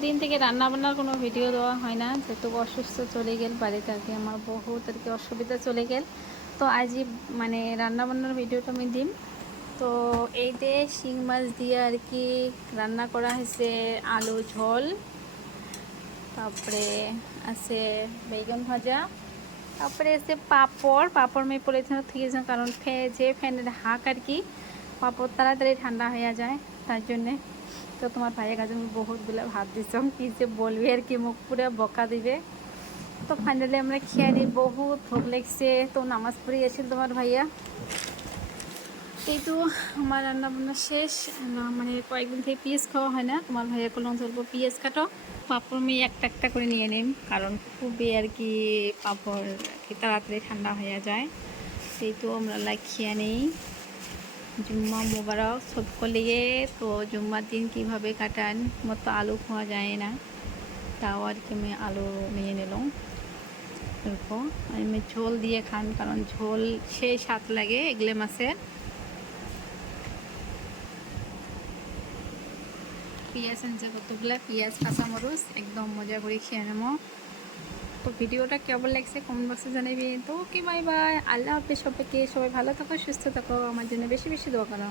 দিন থেকে রান্না বান্নার কোনো ভিডিও দেওয়া হয় না, যেহেতু অসুস্থ চলে গেল বাড়িতে আর কি, আমার বহুত আর কি অসুবিধা চলে গেল। তো আজই মানে রান্না বান্নার ভিডিওটা আমি দিম। তো এই যে শিং মাছ দিয়ে আর কি রান্না করা হয়েছে আলু ঝোল, তারপরে আছে বেগুন ভাজা, তারপরে আছে পাঁপড়। পাঁপড় মেয়ে পড়েছিল ঠিক আছে, কারণ যে ফ্যানের হাঁক আর কি পাঁপড় তাড়াতাড়ি ঠান্ডা হয়ে যায়, তার জন্যে। তো তোমার ভাইয়ের কাছে আমি বহুতগুলো ভাব দিচ্ছিলাম কি যে বলবি আর কি, মুখ পুরো বকা দিবে। তো ফাইনালি আমরা খেয়ে নিই, বহুত ভোগ লাগছে। তো নামাজ পড়ে এসেছিল তোমার ভাইয়া। এই তো আমার রান্না বান্না শেষ। মানে কয়েকদিন থেকে পিঁয়াজ খাওয়া হয় না, তোমার ভাইয়া করলাম অল্প পিঁয়াজ কাটো, পাঁপড় আমি একটা একটা করে নিয়ে নিম, কারণ খুবই আর কি পাঁপড় কি তাড়াতাড়ি ঠান্ডা হয়ে যায়। এই তো আমরা খেয়ে নিই। জুম্মা মোবারক সবকো লিয়ে। তো জুম্মার দিন কীভাবে কাটান, মতো আলু খাওয়া যায় না, তাও আর কি আমি আলু নিয়ে নিলাম অল্প। আমি ঝোল দিয়ে খান, কারণ ঝোল সেই স্বাদ লাগে এগলে মাছের। পেঁয়াজ আনছে কতগুলো, পেঁয়াজ কাঁচামরিচ একদম মজা করে খেয়ে নেবো। তো ভিডিওটা কেমন লাগছে কমেন্ট বক্সে জানাবি। তো ওকে, বাই বাই, আল্লাহ হাফিজ সবাইকে। সবাই ভালো থাকো, সুস্থ থাকো, আমার জন্য বেশি বেশি দোয়া করো।